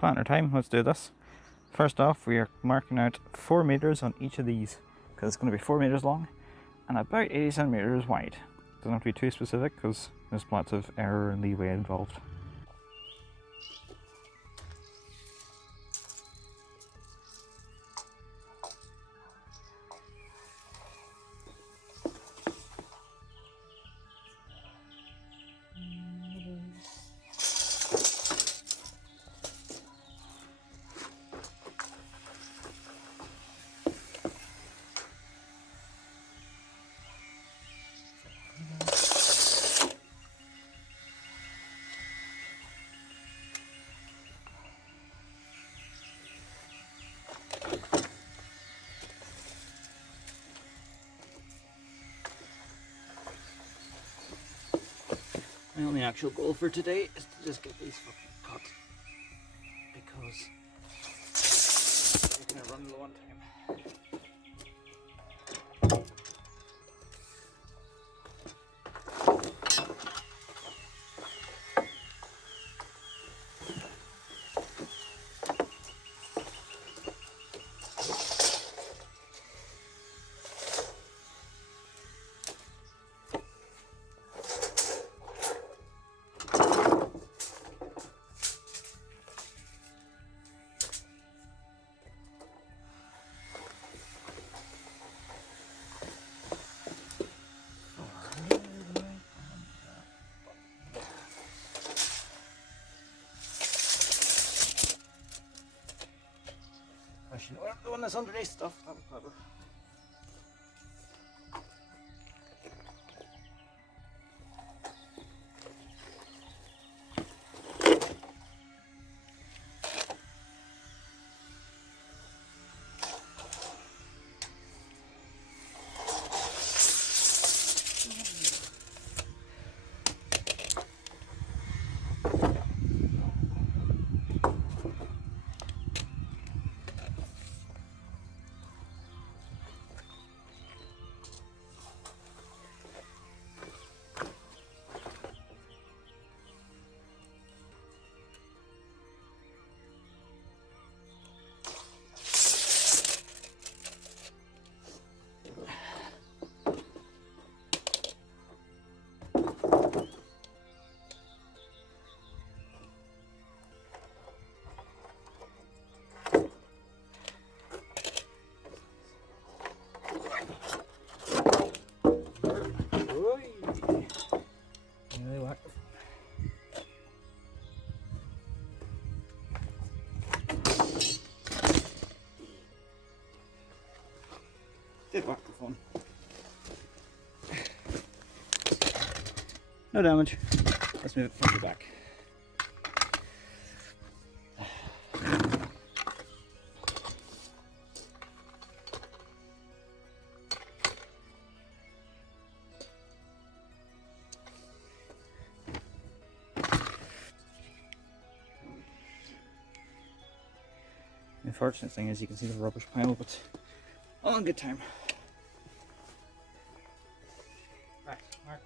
Planner time, let's do this. First off, we are marking out 4 meters on each of these because it's going to be 4 meters long and about 80 centimeters wide. Doesn't have to be too specific because there's lots of error and leeway involved. My only actual goal for today is to just get these fucking cut because we're gonna run low on time. The one that's underneath stuff, that was clever. Did whack the phone. No damage. Let's move it further back. The unfortunate thing is you can see the rubbish pile, but all in good time. Right, mark.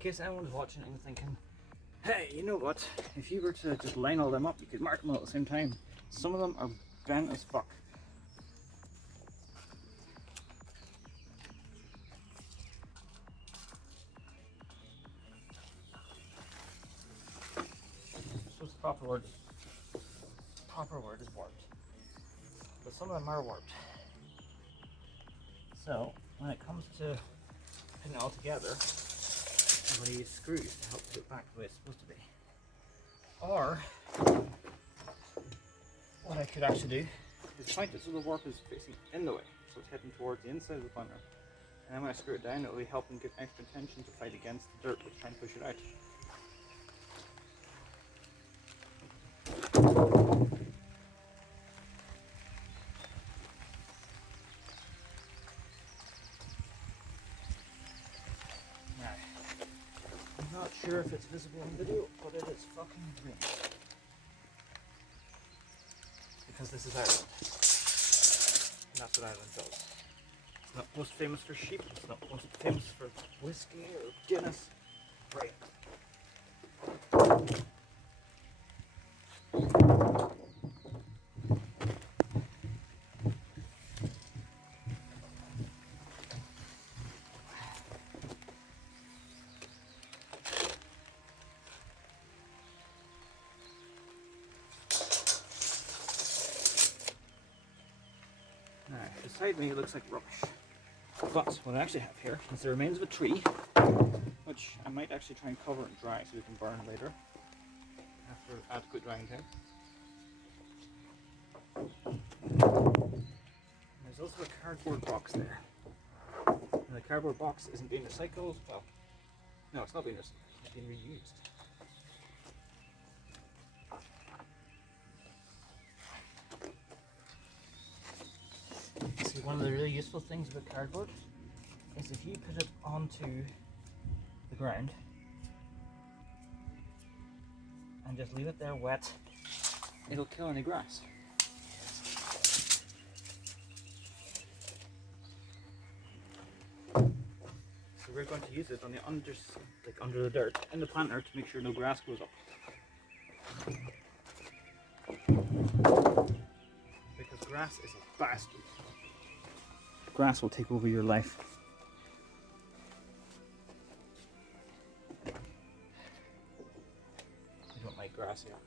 case anyone's watching and thinking, hey, you know what? If you were to just line all them up, you could mark them all at the same time. Some of them are bent as fuck. So the proper word is warped. But some of them are warped. So when it comes to putting it all together, I'm going to use screws to help put it back the way it's supposed to be. Or what I could actually do is point it so the warp is facing in the way, so it's heading towards the inside of the planter. And then when I screw it down, it will help and give extra tension to fight against the dirt that's trying to push it out. Now, I'm not sure if it's visible in video, but it is fucking green. Because this is Ireland. And that's what Ireland does. It's not most famous for sheep, it's not most famous for whiskey or Guinness. Right. Now, beside me it looks like rubbish. But what I actually have here is the remains of a tree, which I might actually try and cover and dry so we can burn later after adequate drying time. And there's also a cardboard box there. And the cardboard box isn't being recycled. Well, no, it's not being recycled, it's being reused. See, one of the really useful things about cardboard is if you put it onto the ground and just leave it there wet, it'll kill any grass. So we're going to use it on the under the dirt in the planter to make sure no grass goes up. Because grass is a bastard. Grass will take over your life. We don't like grass here.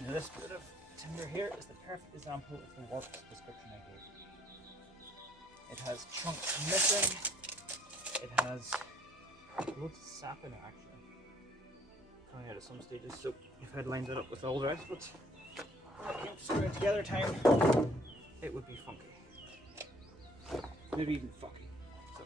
Now this bit of timber here is the perfect example of the warped description I gave. It has chunks missing. It has loads of sap in it actually. Coming out at some stages, so if I'd lined it up with all the rest of it, when it came to screwing together time, it would be funky. Maybe even fucky. So.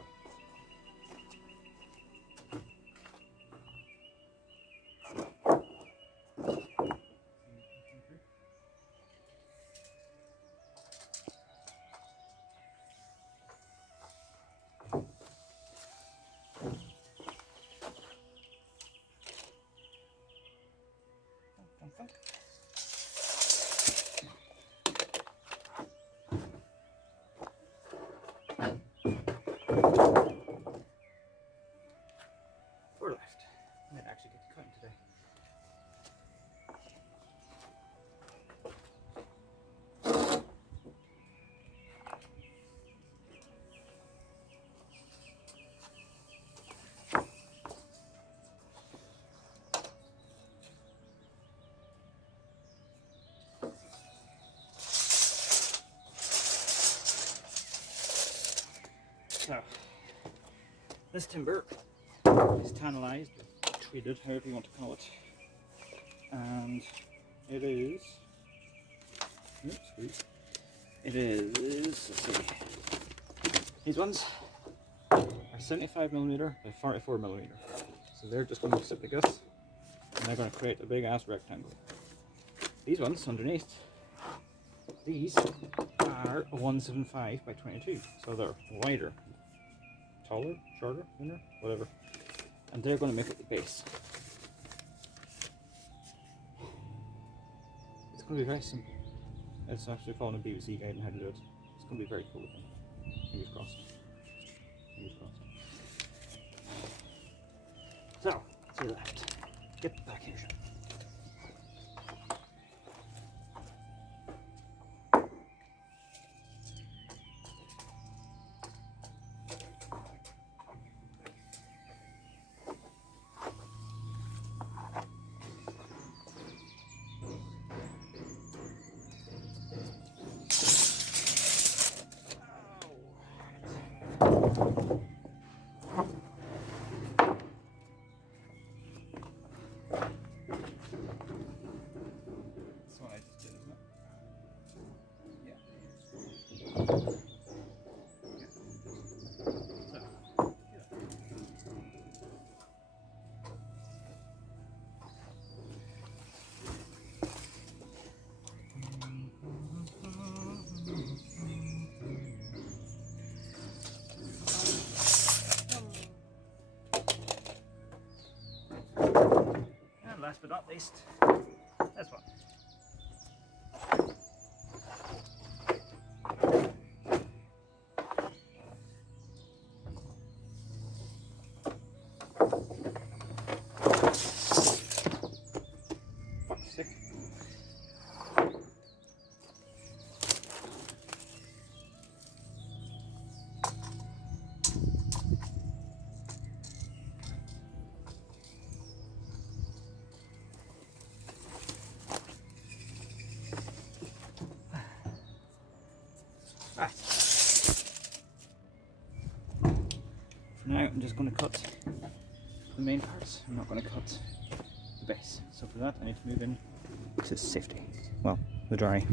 Or left. I might actually get to cutting today. So, this timber is tannalized, treated, however you want to call it, and it is, let's see, these ones are 75mm by 44mm, so they're just going to sit like this, and they're going to create a big ass rectangle. These ones underneath, these are 175 by 22, so they're wider, taller, shorter, thinner, whatever, and they're going to make it the base. It's going to be very simple. It's actually following a BBC guide on how to do it. It's going to be very cool. Fingers crossed. Fingers crossed. So, to the left. Get back here. And last but not least, this one. Sick. Right. For now, I'm just going to cut the main parts. I'm not going to cut the base. So for that, I need to move in to safety. Well, the dry.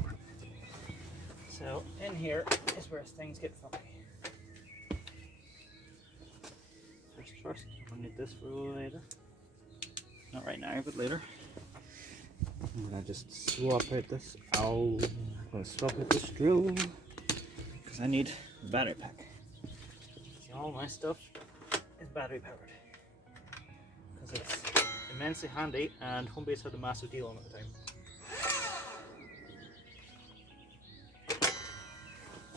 So in here is where things get funky. First, I'm going to need this for a little later. Not right now, but later. I'm going to just swap out this. I'm going to swap out this drill. Because I need a battery pack. See, all my stuff is battery powered. Because it's immensely handy, and Homebase had a massive deal on it at the time.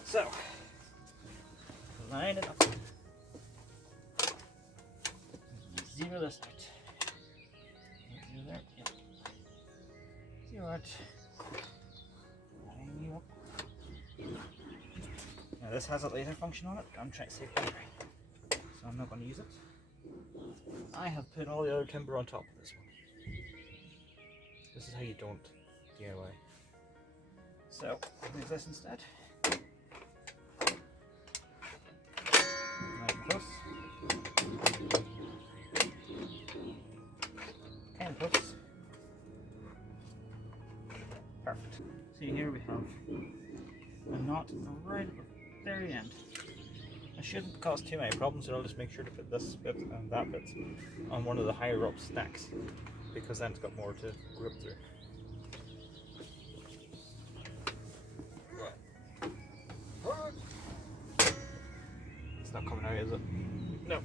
So, line it up. Zero this out. Zero there, yep. Zero out. Line you up. Now this has a laser function on it. I'm trying to save battery, so I'm not going to use it. I have put all the other timber on top of this one. This is how you don't DIY. So, use this instead. Nice and close. And close. Perfect. See, here we have a knot right at the very end. It shouldn't cause too many problems, so I'll just make sure to put this bit and that bit on one of the higher up stacks, because then it's got more to grip through. It's not coming out, is it? No.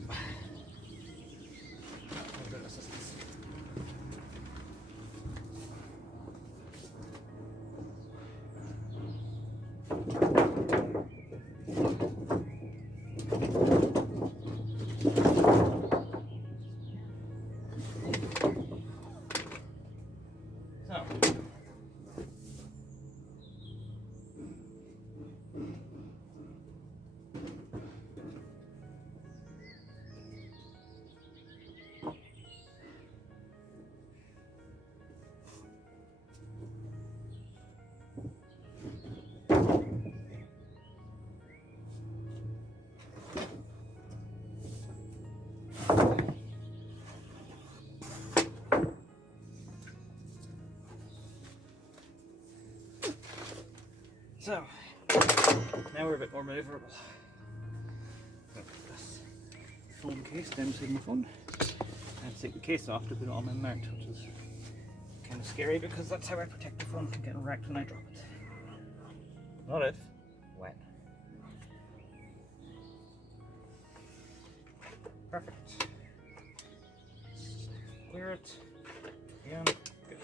So, now we're a bit more maneuverable. This phone case down beside my phone. I had to take the case off to put it on my mount, which is kind of scary because that's how I protect the phone from getting wrecked when I drop it. Not if, when. Perfect. Clear it. Again. Good.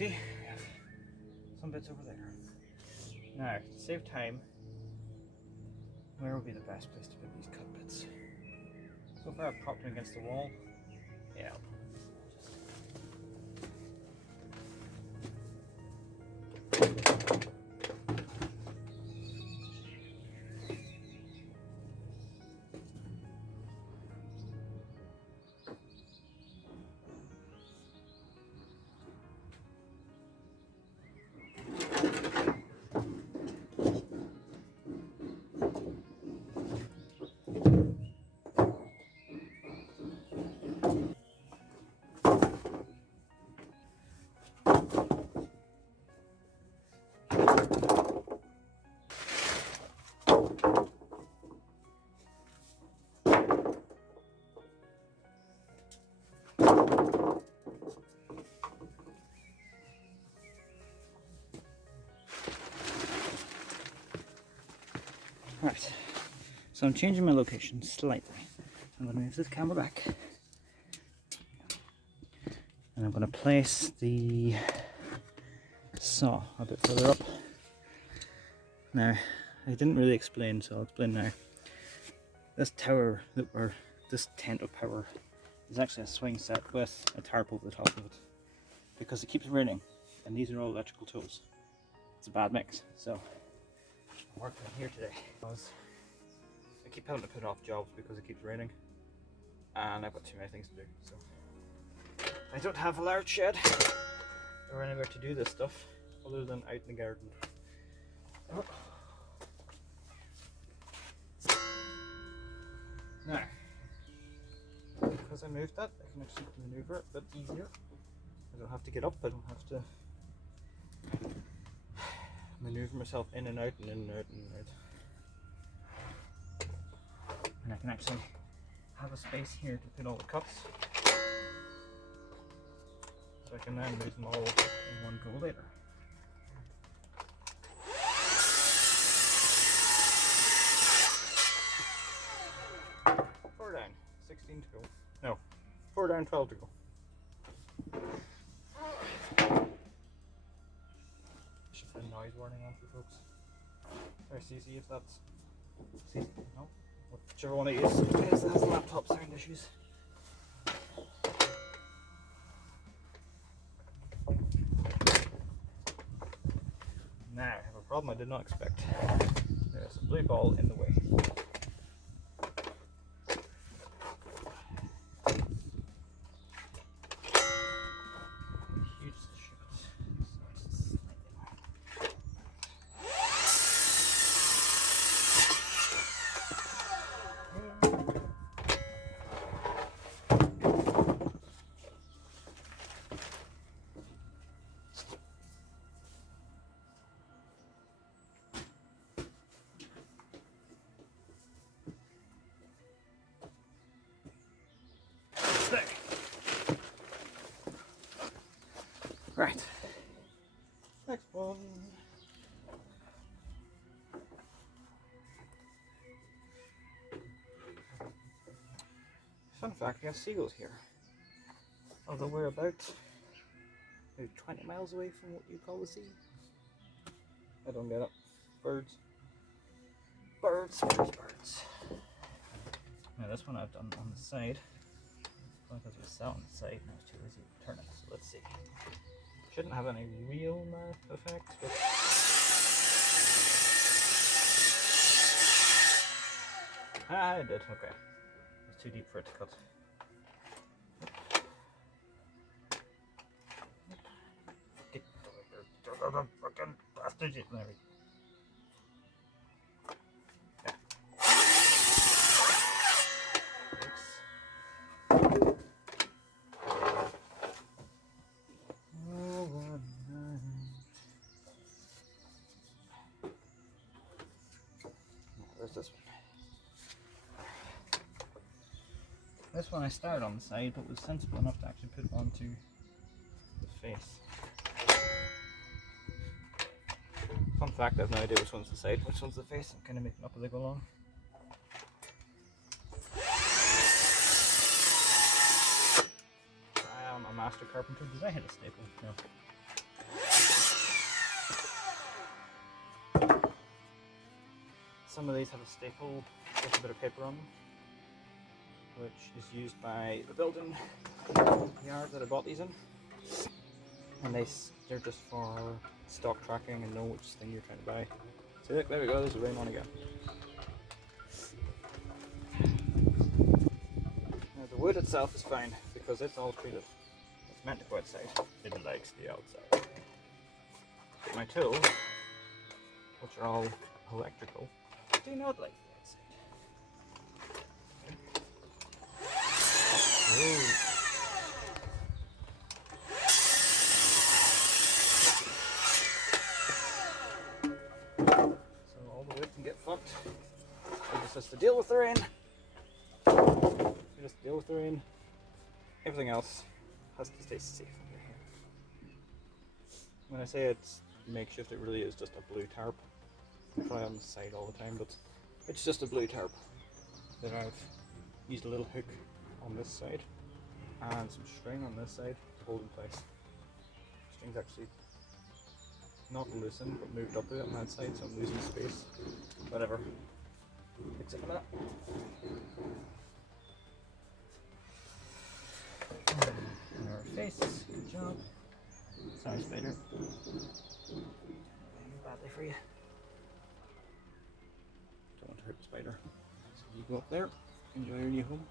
see, we have some bits over there. Now, to save time, where would be the best place to put these cut bits? So far I've propped them against the wall. Yeah. Right, so I'm changing my location slightly. I'm going to move this camera back. And I'm going to place the saw a bit further up. Now, I didn't really explain, so I'll explain now. This tower, or this tent of power, is actually a swing set with a tarp over the top of it. Because it keeps raining, and these are all electrical tools. It's a bad mix, so I'm working here today. I keep having to put off jobs because it keeps raining, and I've got too many things to do. So I don't have a large shed or anywhere to do this stuff other than out in the garden. Now, because I moved that, I can actually maneuver it a bit easier. I don't have to get up, I don't have to maneuver myself in and out and in and out and out. And I can actually have a space here to put all the cups. So I can now move them all in one go later. Four down, 16 to go. No, 4 down, 12 to go. Should put a noise warning on for folks. Or see if that's. See, no? Whichever one it is has laptop sound issues. Now, I have a problem I did not expect. There's a blue ball in the way. Huge shot. Right. Next one. Fun fact, we have seagulls here. Although we're about maybe 20 miles away from what you call the sea. I don't get it. Birds. Birds, birds, birds. Now this one I've done on the side. Because we sat on the side and I was too lazy to turn it. So let's see. Shouldn't have any real effect, but it did. Okay, it's too deep for it to cut. Get the fucking bastard! There we go. Where's this one? This one I started on the side, but was sensible enough to actually put it onto the face. Fun fact, I have no idea which one's the side, which one's the face. I'm kind of making up as I go along. I am a master carpenter. Did I hit a staple? No. Some of these have a staple with a bit of paper on them, which is used by the building yard that I bought these in. And they're just for stock tracking and know which thing you're trying to buy. So look, there we go, there's a rain on again. Now the wood itself is fine because it's all treated. It's meant to go outside. It likes the outside. But my tools, which are all electrical, do not like the outside. Ooh. Fucked. It just has to deal with the rain. Just deal with the rain. Everything else has to stay safe under here. When I say it's makeshift, it really is just a blue tarp. I fly on the side all the time, but it's just a blue tarp that I've used a little hook on this side and some string on this side to hold in place. String's actually not loosened, but moved up a bit on that side, so I'm losing space. Whatever. Fix it in a minute. And our face. Good job. Sorry, spider. Badly for you. Don't want to hurt the spider. So you go up there, enjoy your new home.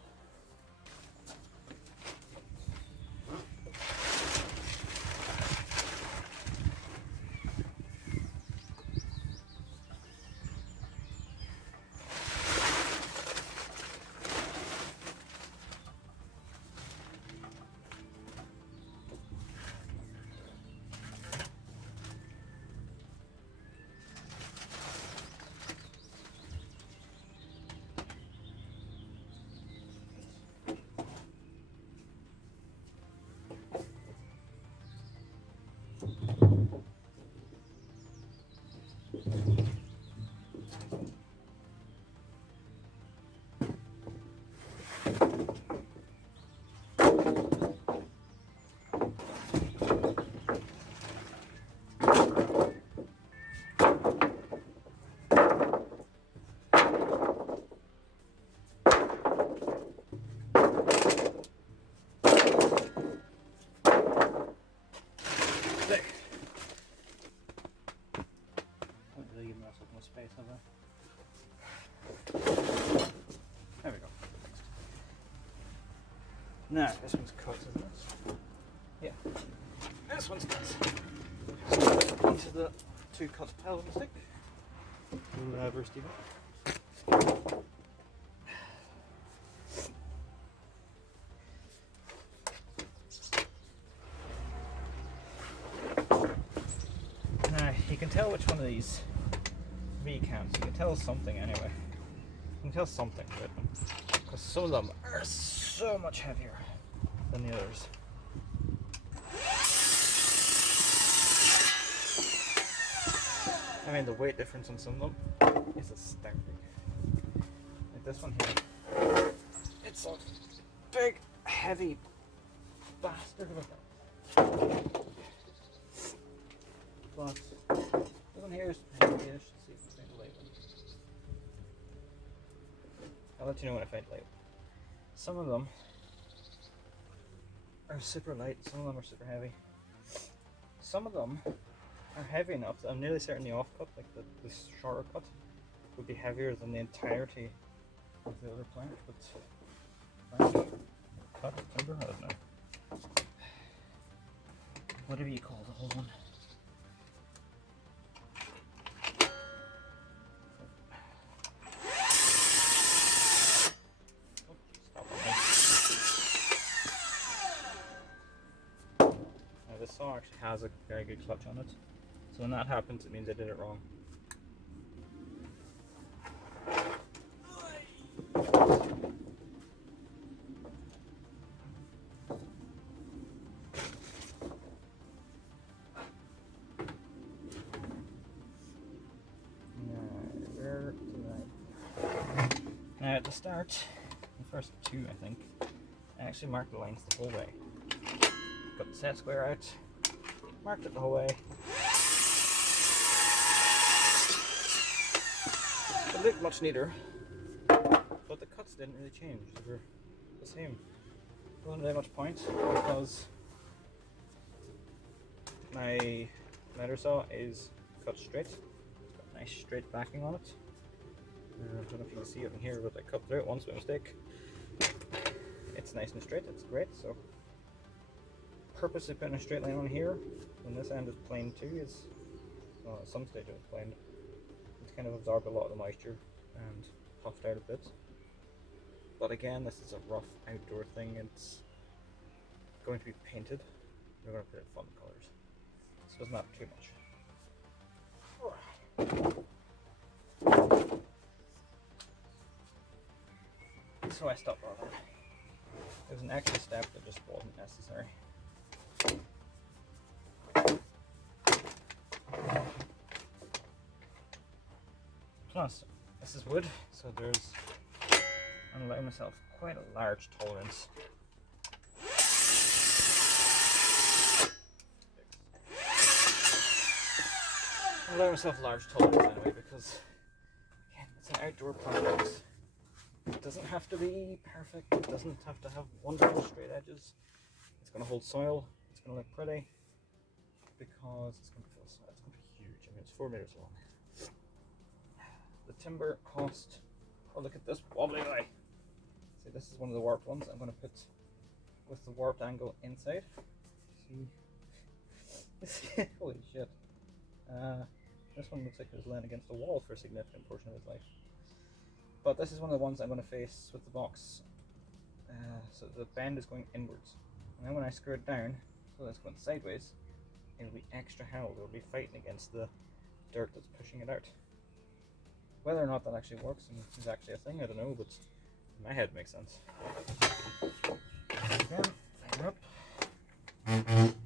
Space over. There we go. Now this one's cut, isn't it? Yeah. This one's cut. Onto the 2 cut pellet stick. Whatever, Stephen. Now you can tell which one of these V-cams. You can tell something anyway. You can tell something with them. Because some of them are so much heavier than the others. I mean, the weight difference on some of them is astounding. Like this one here. It's a big, heavy bastard of a gun. But this one here is heavy-ish. I'll let you know when I find light. Some of them are super light, some of them are super heavy. Some of them are heavy enough that I'm nearly certain the offcut, like the shorter cut, would be heavier than the entirety of the other plank, but cut timber, I don't know. Whatever you call the whole one. This saw actually has a very good clutch on it, so when that happens it means I did it wrong. Now at the start, the first 2 I think, I actually marked the lines the whole way. Got the set square out, marked it the whole way. It looked much neater, but the cuts didn't really change. They were the same. There wasn't really much point because my miter saw is cut straight. It's got a nice straight backing on it. I don't know if you can see it in here, but I cut through it once by mistake. It's nice and straight, it's great. So purpose of putting a straight line on here when this end is planed too is, well, at some stage it was planed. It's kind of absorbed a lot of the moisture and puffed out a bit. But again, this is a rough outdoor thing. It's going to be painted. We're going to put it fun colours. This doesn't matter too much. So I stopped bothering. It was an extra step that just wasn't necessary. Plus, this is wood, so I'm allowing myself quite a large tolerance. I'm allowing myself a large tolerance anyway because, again, it's an outdoor project. It doesn't have to be perfect, it doesn't have to have wonderful straight edges. It's going to hold soil, it's going to look pretty, because it's going to be full of soil. It's going to be huge. I mean, it's 4 meters long. The timber cost, oh look at this wobbly guy. See, this is one of the warped ones I'm going to put with the warped angle inside. See? Holy shit. This one looks like it was laying against the wall for a significant portion of its life. But this is one of the ones I'm going to face with the box. So the bend is going inwards. And then when I screw it down, so that's going sideways, it'll be extra held. It'll be fighting against the dirt that's pushing it out. Whether or not that actually works and is actually a thing, I don't know, but in my head it makes sense. Again, line up.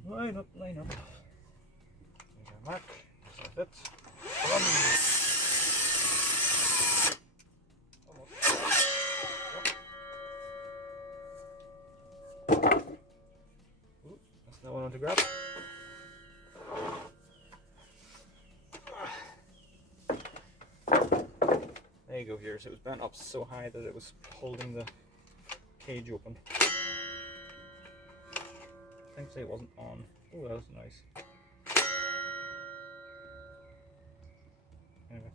Line up, line up. There's our mark. There's our bit. Ooh, that's not what I want to grab. There you go here, so it was bent up so high that it was holding the cage open. Thankfully it wasn't on. Oh, that was nice. Anyway.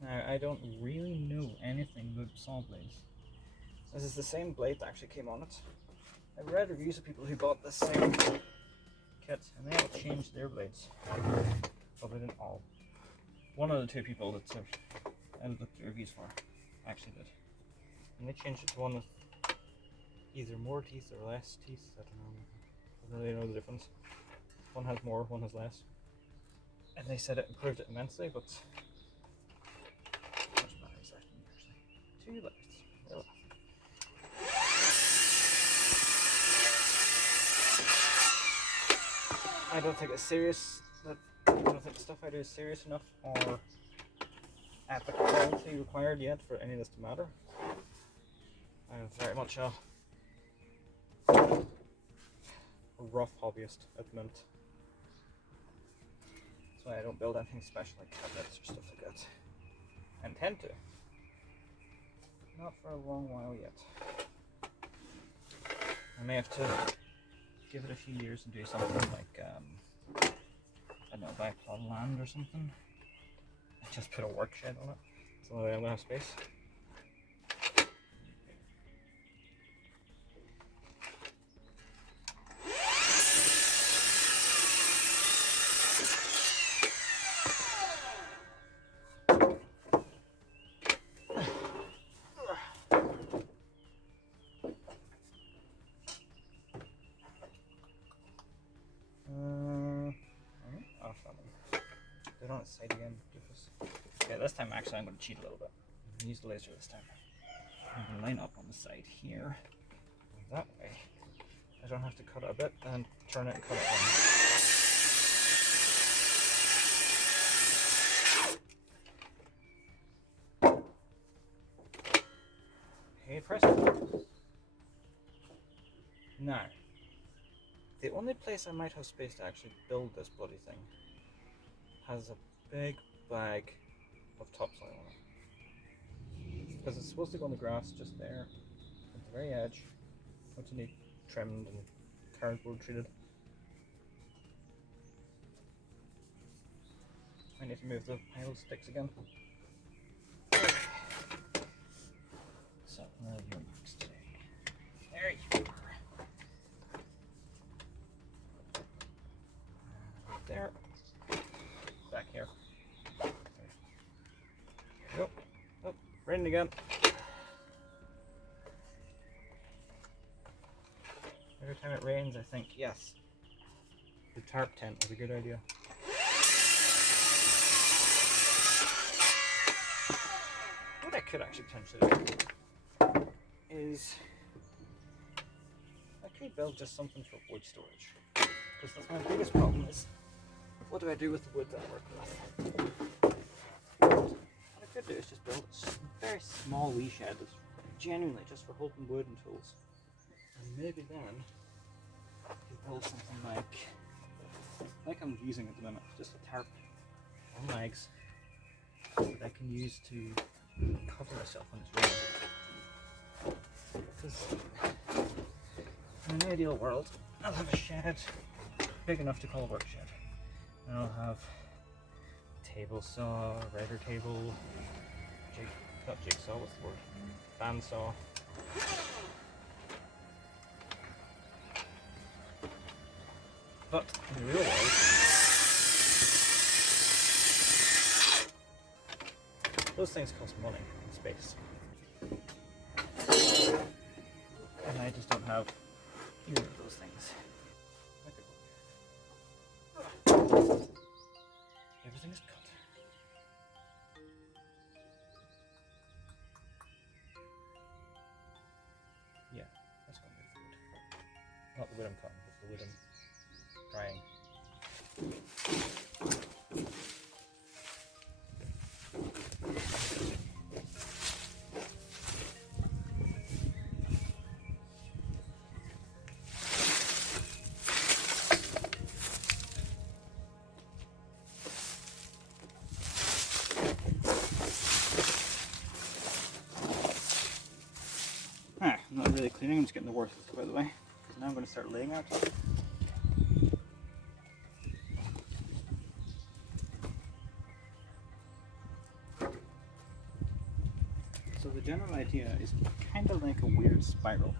Now, I don't really know anything about saw blades. This is the same blade that actually came on it. I've read reviews of people who bought the same kit and they all changed their blades. But they didn't all. One of the two people that I looked at reviews for actually did. And they changed it to one with either more teeth or less teeth. I don't know. I don't really know the difference. One has more, one has less. And they said it improved it immensely, but much batteries left in here actually. 2 batteries. Well, I don't think it's serious. I don't think the stuff I do is serious enough or at the quality required yet for any of this to matter. I'm very much a rough hobbyist at the minute. That's why I don't build anything special like cabinets or stuff like that. I intend to. Not for a long while yet. I may have to give it a few years and do something like, I don't know, buy a plot of land or something. And just put a work shed on it. That's the only way I'm going to have space. They're on its side again. Okay, this time actually I'm going to cheat a little bit. Use the laser this time. I'm going to line up on the side here. That way I don't have to cut it a bit and turn it and cut it again. Okay, press it. Now, the only place I might have space to actually build this bloody thing has a big bag of topsoil on it. Because it's supposed to go on the grass just there, at the very edge, not to need trimmed and cardboard treated. I need to move the pile of sticks again. So, where are your marks today? There you are. There. Back here. There you go. Oh, raining again. Every time it rains, I think, yes, the tarp tent was a good idea. What I could actually potentially do is I could build just something for wood storage. Because that's my biggest problem is, what do I do with the wood that I work with? What I could do is just build a very small wee shed that's genuinely just for holding wood and tools. And maybe then I could build something like I'm using at the minute, just a tarp on legs that I can use to cover myself when it's raining. Because in an ideal world, I'll have a shed big enough to call a work shed. And I'll have table saw, rider table, not jigsaw, what's the word? Bandsaw. But in the real world, those things cost money and space. And I just don't have either of those things. Everything is cut. Yeah, that's going to be the wood. Not the wood I'm cutting, but the wood I'm drying. I'm not really cleaning, I'm just getting the worthless out of the way. Now I'm going to start laying out. So the general idea is kind of like a weird spiral.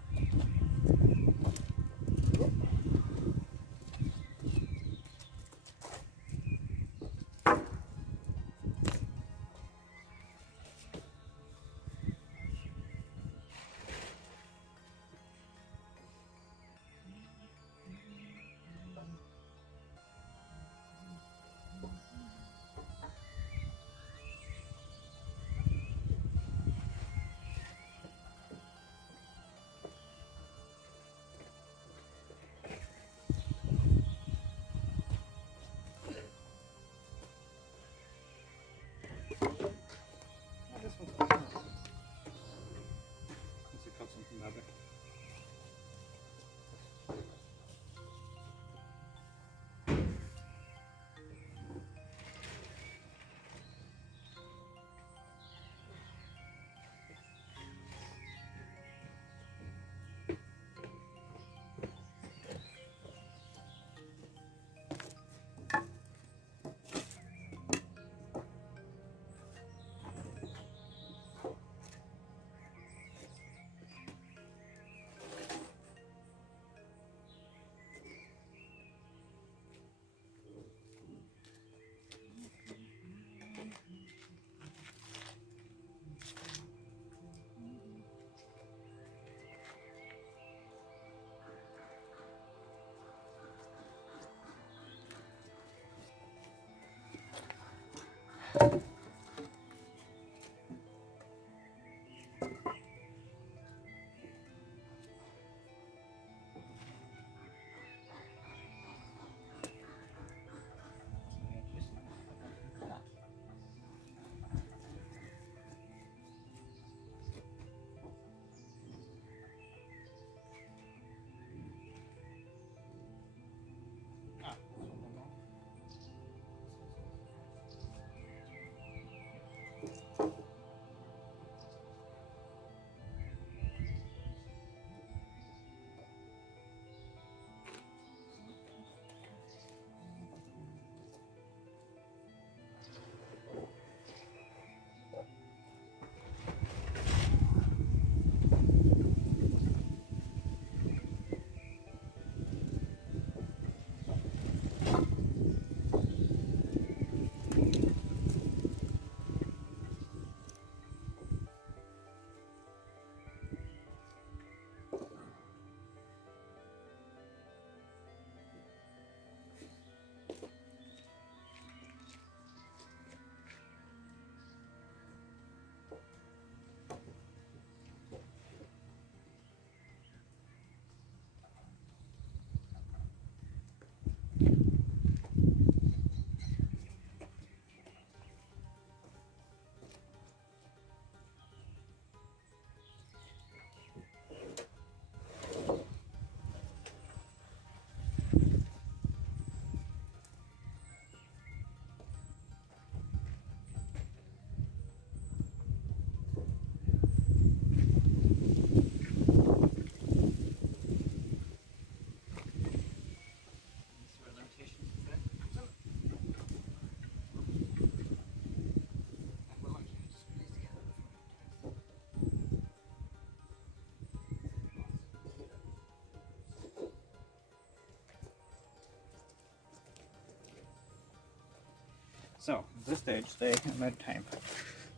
this stage, I'm out of time.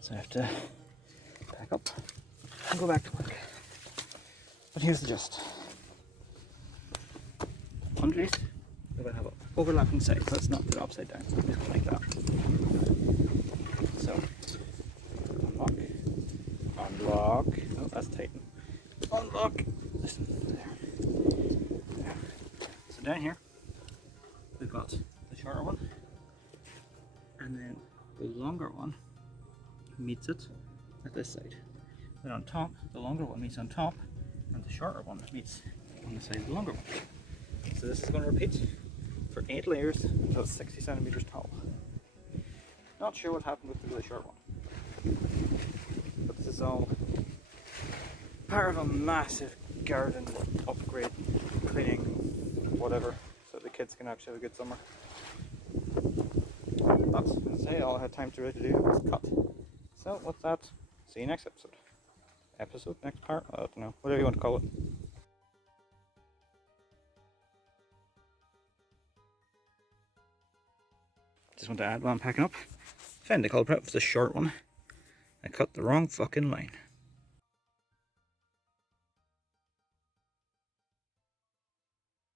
So I have to pack up and go back to work. But here's the gist. Underneath, we're going to have an overlapping side, so let's not put it upside down. So I'm just going like that. So, unlock, oh that's tighten. Unlock, listen, there. So down here, we've got the shorter one, and then the longer one meets it at this side. Then on top, the longer one meets on top, and the shorter one meets on the side of the longer one. So this is going to repeat for 8 layers until it's 60 centimeters tall. Not sure what happened with the really short one, but this is all part of a massive garden upgrade, cleaning, whatever, so the kids can actually have a good summer. That's, as I say, all I had time to really do was cut. So with that, see you next episode. Next part? I don't know, whatever you want to call it. Just want to add while I'm packing up. Found the culprit for the short one. I cut the wrong fucking line.